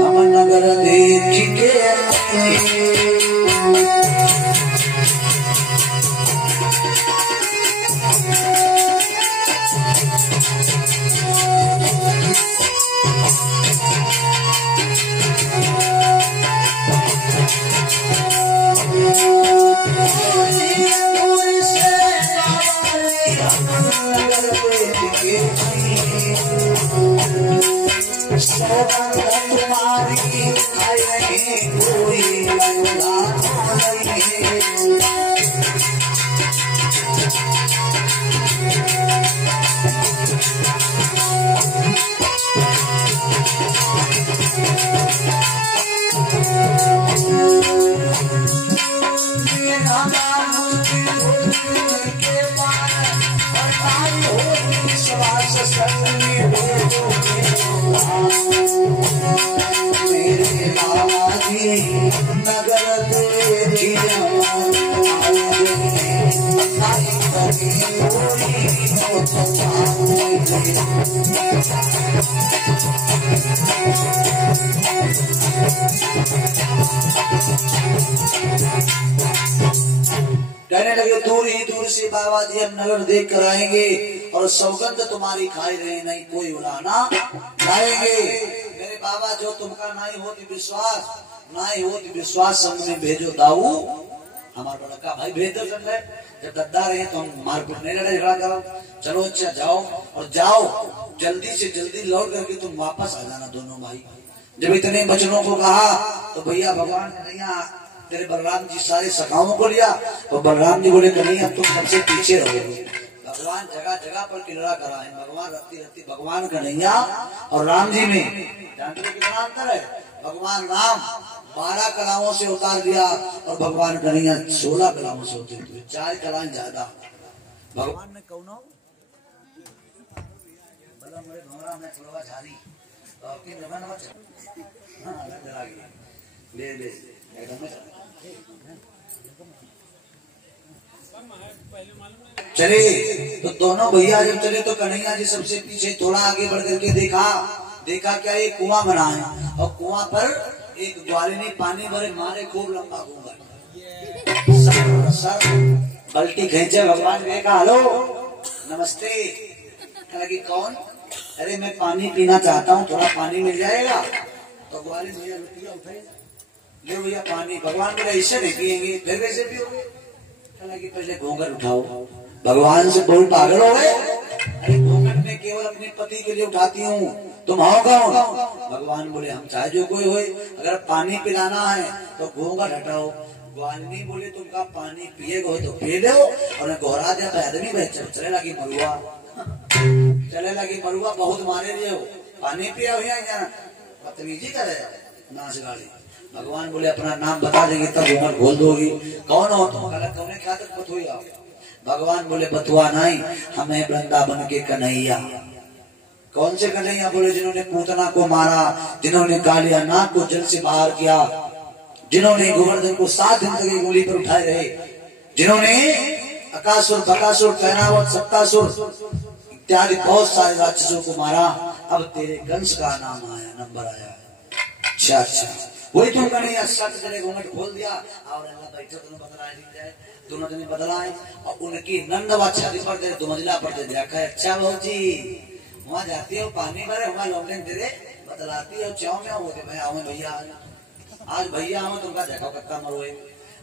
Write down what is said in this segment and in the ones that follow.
हम नगर देख के आए। तुम्हारी कोई मेरे बाजी नगर कहने लगे दूर ही दूर से बाबा जी हम नगर देख कर आएंगे और सौगंध तुम्हारी खाई रहे नहीं कोई उड़ाना लाएंगे। मेरे बाबा जो तुमका नहीं होती विश्वास हमने भेजो दाऊ हमारा लड़का भाई भेज दो। जब गद्दार है तो हम मारपीट नहीं लड़े झगड़ा करो। चलो अच्छा जाओ और जाओ जल्दी से जल्दी लौट करके तुम वापस आ जाना दोनों भाई। जब इतने बचनों को कहा तो भैया भगवान कन्हैया तेरे बलराम जी सारे सखाओं को लिया तो बलराम जी बोले कन्हैया तुम सबसे पीछे रहोगे। भगवान जगह जगह पर किनारा करा है। भगवान रत्ती भगवान कन्हैया और राम जी में जानते हो कितना अंतर है। भगवान राम 12 कलाओं से उतार दिया और भगवान कन्हैया 16 कलाओं से उतार दिए, 4 कलाएं ज्यादा। भगवान ने कौन चले तो दोनों भैया जब चले तो कन्हैया जी सबसे पीछे थोड़ा आगे बढ़ करके देखा क्या एक कुआं बना है और कुआं पर एक ग्वालिनी पानी भरे मारे खूब लंबा घूंघट सर बल्टी खींचे। भगवान ने कहा हेलो नमस्ते। लगी कौन? अरे मैं पानी पीना चाहता हूँ थोड़ा पानी मिल जाएगा। तो ग्वालिनी भैया लुटिया उठाई ले भैया पानी। भगवान बोले इससे नहीं पियेंगे फिर कैसे पियोगे? कि पहले घूंघट उठाओ। भगवान से बोल पागल हो गए? अरे घूंघट में केवल अपने पति के लिए उठाती हूँ तुम हो कौन? भगवान बोले हम चाहे जो कोई होए अगर पानी पिलाना है तो घूंघट हटाओ। ग्वालिनी बोले तुमका पानी पिएगो तो पी लो और गोहरा दिया तो आदमी भाई चले लगी मरुआ बहुत मारे लिए हो पानी पिया हुआ बदतमीजी करे नाच गाड़ी। भगवान बोले अपना नाम बता देंगे तब घूंघट खोल दोगी। कौन हो तुम? तुमने क्या तक बतुई? भगवान बोले बतुआ नहीं हमें वृंदावन के कन्हैया। कौन से कन्हैया? बोले जिन्होंने पूतना को मारा, जिन्होंने कालिया नाग को जल से बाहर किया, जिन्होंने गोवर्धन को 7 दिन तक गोली पर उठाए रहे, जिन्होंने अकासुर बकासुर कैनावत सत्तासुर इत्यादि बहुत सारे राक्षसों को मारा। अब तेरे कंस का नाम आया नंबर आया। अच्छा वही तुम कन्हैया सच चले घूंघट खोल दिया और अल्लाह बैठो दोनों बदलाए जाए। दोनों जने बदलाए और उनकी नंदवा छाती पर दे 2 मंजिला पर दे देखा। अच्छा भाजी वहाँ जाती हो पानी भरे वहाँ लौटने दे बदलाती हो चाव में होते भाई आओ भैया आज भैया आओ तुमका देखो कत्ता मरोए।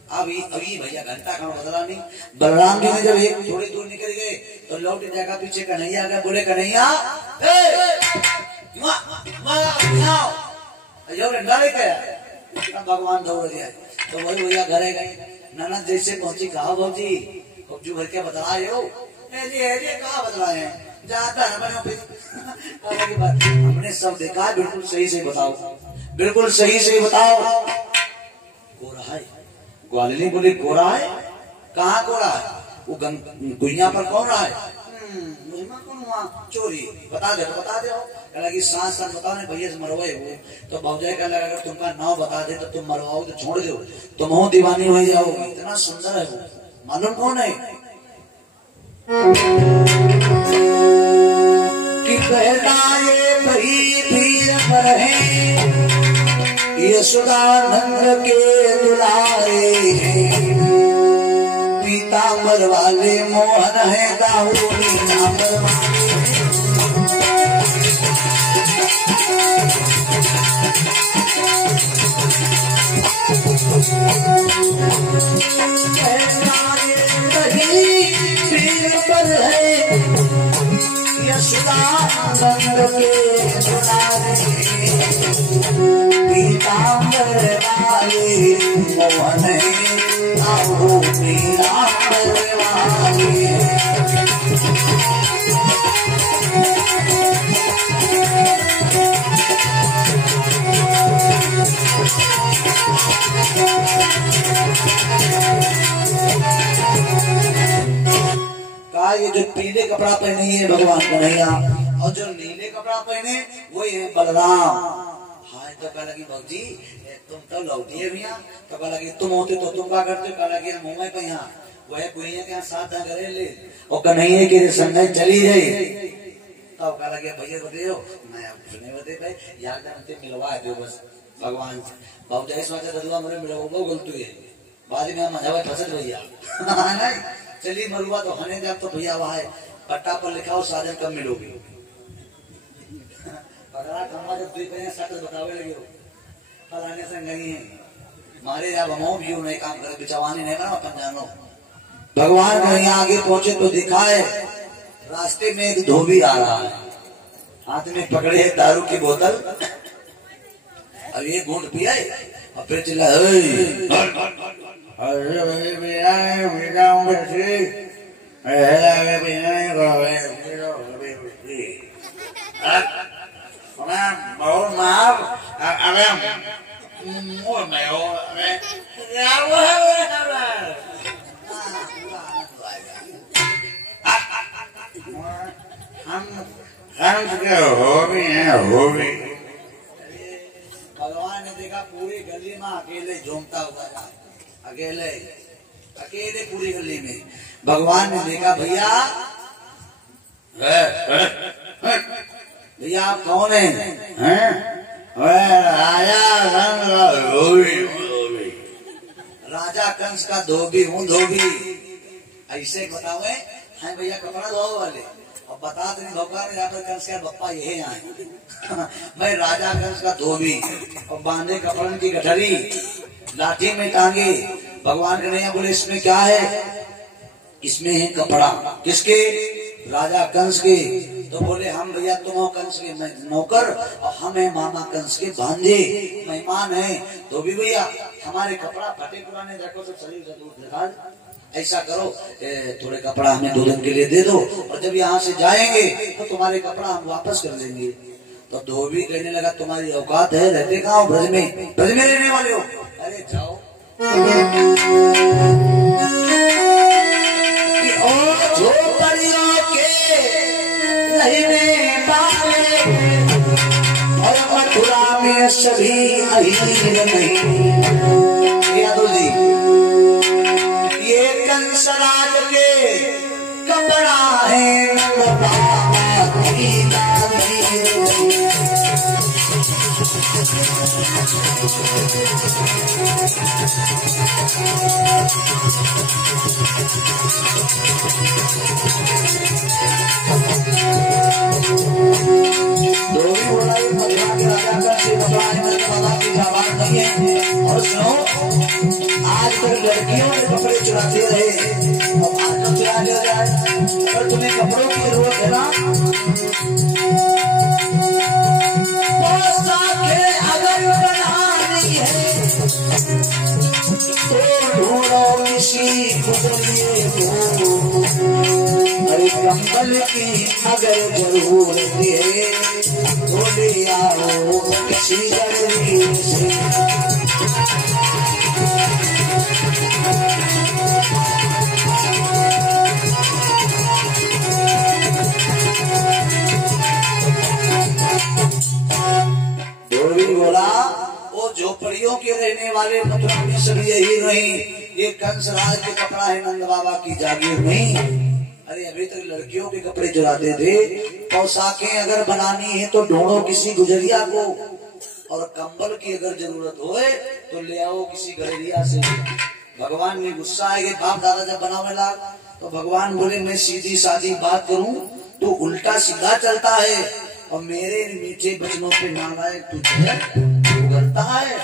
अभी भैया घंटा खाना बदला नहीं। बलराम जी ने जब एक थोड़ी दूर निकल गए तो लौट जाएगा पीछे कन्हैया गए। बोले कन्हैया भगवान दौड़ गया तो वही भैया घरे गए। ननद जैसे पहुंची कहा भाजी कब्जू भर के बदला हो कहा बदलाए जाता है हमने सब देखा। बिल्कुल सही से बताओ बिल्कुल सही से बताओ। गोरा है? ग्वालिनी बोली गोरा है? कहाँ गोरा है? वो गुइया पर कौन रहा है? चोरी बता दे तो बता दे। लगी सांस बताओ ने भैया से मरवाए हो तो भौजाई का लगा अगर तुमका नाव बता दे तो तुम मरवाओ तो छोड़ दो तुम हो दीवानी हो जाओगे। इतना सुंदर है वो। मालूम कौन है? कि कहता ये भई भीर पर है यशोदानंद के दुलारे पीतांबर वाले मोहन है दाऊ पीतांबर वाले पर है यशोदानंद के दुलारे पीतांबर वाले मोहन दाऊ पीतांबर वाले ये जो पीले कपड़ा पहने है भगवान कन्हैया और जो नीले कपड़ा पहने वो है बलराम। हाँ तो कह लगी भौजी तुम तो लौटी है भैया तो कह लगी तुम होते तो तुम क्या करते कह लगी मुंह में पहिया वह कुइया के साथ करे ले और कन्हैया के संग चली गई तब कह लगे भैया को दे मैं सुने बते भाई याद जानते मिलवा दो बस भगवान बहुत जैसे सोचा दलवा मेरे मिलवा गलती है बाद में मजा फसद भैया नहीं चलिए मरुआ तो हने जब तो भैया वहां पट्टा पर लिखा हो साधन कब मिलोगी पकड़ा कमा जब दुई पे सट बतावे लगे हो फलाने से नहीं है मारे जब हम भी नहीं काम करे बिचवानी नहीं बना अपन जानो भगवान कहीं आगे पहुंचे तो दिखा है रास्ते में एक धोबी आ रहा है हाथ में पकड़े है दारू की बोतल और ये घूंट पिया और फिर चिल्ला भगवान ने देखा पूरी गली में अकेले झूमता हुआ अकेले अकेले पूरी गली में भगवान ने देखा भैया भैया आप कौन हैं? राजा कंस का धोबी हूँ धोबी ऐसे बताओ है भैया कपड़ा धो वाले और बता दें भगवान यहाँ पर कंस का बप्पा यही आए मैं राजा कंस का धोबी और बांधे कपड़न की गठरी लाठी में टांगे भगवान कन्हैया बोले इसमें क्या है? इसमें है कपड़ा किसके? राजा कंस के। तो बोले हम भैया तुम हो कंस के नौकर और हम है मामा कंस के भांजे मेहमान है तो भी भैया हमारे कपड़ा फटे पुराने रखो तो शरीर से दूर दिखा ऐसा करो थोड़े कपड़ा हमें 2 दिन के लिए दे दो और जब यहाँ से जाएंगे तो तुम्हारे कपड़ा हम वापस कर देंगे। तो धोबी कहने लगा तुम्हारी औकात है रहते कहाँ हो? ब्रज में रहने वाले हो? अरे जाओ झोपड़ियों के रहने वाले और मथुरा में सभी अहीर नहीं। यादव जी ये कंसराज के कपड़ा है और सुनो आज तक लड़कियों ने कपड़े चुराते रहे अब आज तो चुरा लिया जाए अगर तुम्हें कपड़ों की जरूरत है ना अगर बनानी है तो ढूंढो किसी पुतले को अरे कंबल की अगर जरूरत है तो ले आओ किसी गरीब से। बोला वो झोपड़ियों के रहने वाले मथुरा में सभी यही नहीं ये कंस राज के कपड़ा है नंद बाबा की जागीर नहीं अरे अभी तक लड़कियों के कपड़े चुराते थे। पोशाकें अगर बनानी है तो ढूंढो किसी गुजरिया को, और कंबल की अगर जरूरत होए तो ले आओ किसी गलेरिया से। भगवान ने गुस्सा है कि बाप दादा जब बनाने लगा तो भगवान बोले मैं सीधी सादी बात करूं तो उल्टा सीधा चलता है, और मेरे मीठे बचनों पे नालायक तुझे उगलता है।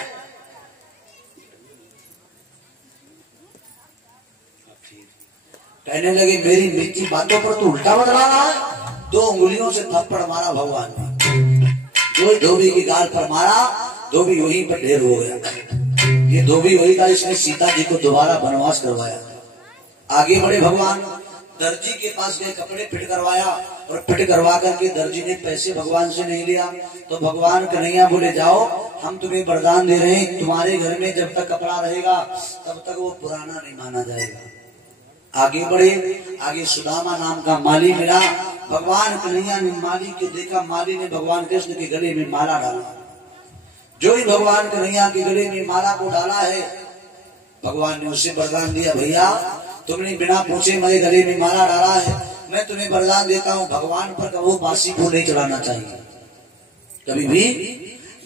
कहने लगे मेरी मीठी बातों पर तू उल्टा बदला रहा है। 2 उंगलियों से थप्पड़ मारा भगवान ने, जो धोबी की गाल पर मारा, धोबी वहीं पर ढेर हो गया। ये धोबी वही था इसने सीता जी को दोबारा वनवास करवाया। आगे बढ़े भगवान, दर्जी के पास गए, कपड़े फिट करवाया, और फिट करवा करके दर्जी ने पैसे भगवान से नहीं लिया। तो भगवान कन्हैया बोले जाओ हम तुम्हें वरदान दे रहे हैं, तुम्हारे घर में जब तक कपड़ा रहेगा तब तक वो पुराना नहीं माना जाएगा। आगे बढ़े, आगे सुदामा नाम का माली मिला। भगवान कन्हैया ने माली को देखा, माली ने भगवान कृष्ण के गले में माला डाला। जो ही भगवान कन्हैया के गले में माला को डाला है, भगवान ने उसे वरदान दिया, भैया तुमने बिना पूछे मेरे गले में माला डाला है, मैं तुम्हें वरदान देता हूँ भगवान पर कभी बासी फूल नहीं चढ़ाना चाहिए। कभी भी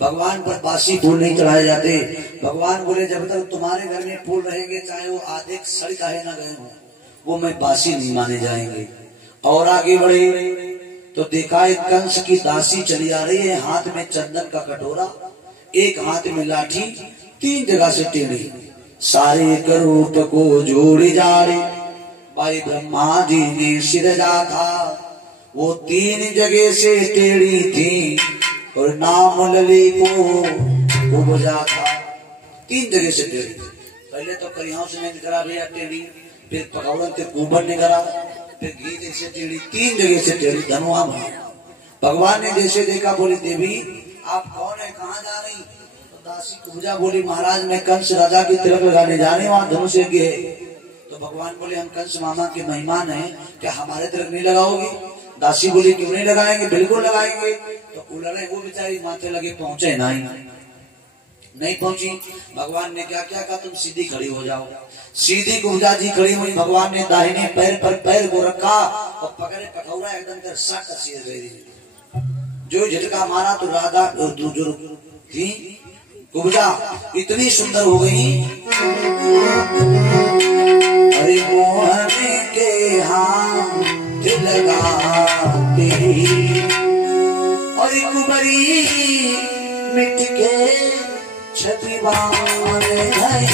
भगवान पर बासी फूल नहीं चढ़ाए जाते। भगवान बोले जब तक तुम्हारे घर में फूल रहेंगे, चाहे वो आधे सड़ काहे ना गए हो, वो मैं बासी नहीं माने जाएंगे। और आगे बढ़े तो देखा एक कंस की दासी चली आ रही है, हाथ में चंदन का कटोरा, एक हाथ में लाठी, 3 जगह से टेढ़ी, सारे करूप को जोड़ी जाड़ी, भाई ब्रह्मा जी ने सिर जाता, वो 3 जगह से टेढ़ी थी, और नाम लली को उपजा था। 3 जगह से टेढ़ी, पहले तो करियाओं से नहीं करा भैया टेढ़ी, फिर पकौड़न के कुंभर ने करा, फिर घी से टेढ़ी, 3 जगह से टेढ़ी धनुआ बना। भगवान ने जैसे देखा बोली देवी आप कौन है, कहाँ जा रही? तो दासी पूजा बोली महाराज मैं कंस राजा की तिलक लगाने जा रही हूँ, वहां धनुष यज्ञ है। तो भगवान बोले हम कंस मामा के मेहमान हैं, क्या हमारे तिलक नहीं लगाओगी? दासी बोली क्यों नहीं लगाएंगे, बिल्कुल लगाएंगे। तो उलड़े वो बेचारी माथे लगे, पहुंचे नहीं पहुंची। भगवान ने क्या क्या कहा, तुम सीधी खड़ी हो जाओ। सीधी कुब्जा जी खड़ी हुई, भगवान ने दाहिने पैर पर पैर को रखा और पकड़े कटोरा एकदम कर सट सिर गई। जो झटका मारा तो राधा जो थी कुब्जा इतनी सुंदर हो गई, अरे मोहन के हाथ लगाते और कुबरी मिट के छपिवान है।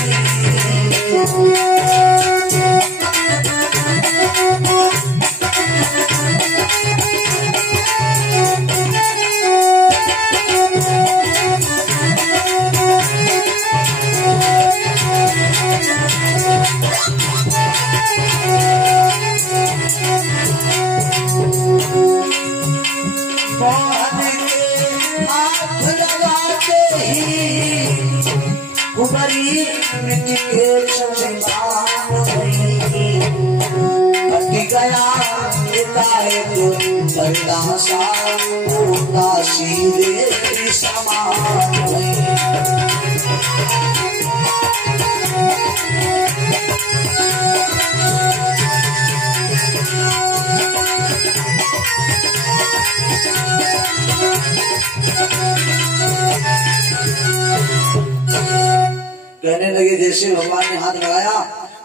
कहने लगे जैसे भगवान ने हाथ लगाया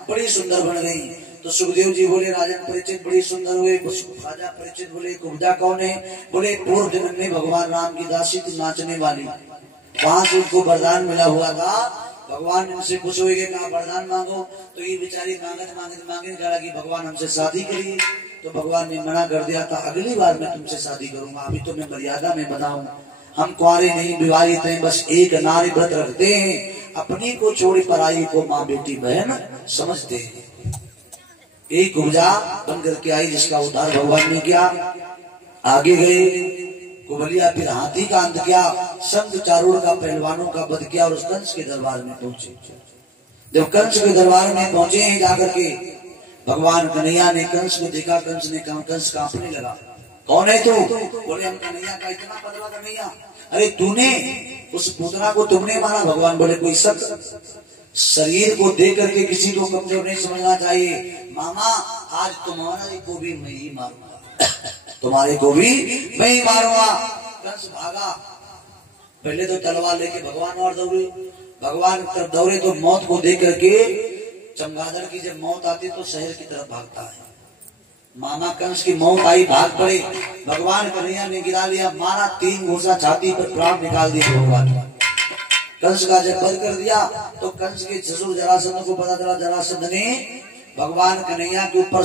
बड़ी सुंदर बन गई। तो सुखदेव जी बोले राजन परिचित बड़ी सुंदर हुए। राजा परिचित बोले कुब्जा कौन है? बोले पूर्व जन्म में भगवान राम की दासी थी नाचने वाली, वहां से उनको वरदान मिला हुआ था। भगवान ने उनसे खुश हो गए, कहा वरदान मांगो। तो ये बेचारी मांगे कहा कि भगवान हमसे शादी करिए। तो भगवान ने मना कर दिया था, अगली बार मैं तुमसे शादी करूंगा, अभी तो मैं मर्यादा में बताऊं, हम कुंवारे नहीं विवाहित हैं, बस एक नारी व्रत रखते हैं, अपनी को छोड़ पराई को माँ बेटी बहन समझते हैं। एक कुब्जा बन करके आई जिसका उद्धार भगवान ने किया। आगे गए कुबलिया, फिर हाथी का अंत किया, संग चारूढ़ का पहलवानों का वध किया और उस कंस के दरबार में पहुंचे। जब कंस के दरबार में पहुंचे हैं जाकर के भगवान कन्हैया ने कंस को देखा। कंस ने कहा, कंस कांपने लगा, कौन है तू? बोले हम कन्हैया का इतना पतला कन्हैया। अरे तूने उस पुतना को तुमने मारा? भगवान बोले कोई शक? शरीर को देख करके किसी को कमजोर नहीं समझना चाहिए। मामा आज तुम्हारे को भी मैं ही मारूंगा, तुम्हारे को भी मैं ही मारूंगा। कंस भागा, पहले तो तलवार लेके भगवान और दौड़े, भगवान की तरफ दौड़े तो मौत को देख करके चमगादड़ की जब मौत आती तो शहर की तरफ भागता है। मामा कंस की मौत आई, भाग पड़े, भगवान कन्हैया ने गिरा लिया, मारा 3 घूसा छाती पर, प्राण निकाल दिए भगवान। कंस का जब वध कर दिया तो कंस के ससुर जरासंध को पता चला, जरासंध ने भगवान कन्हैया के ऊपर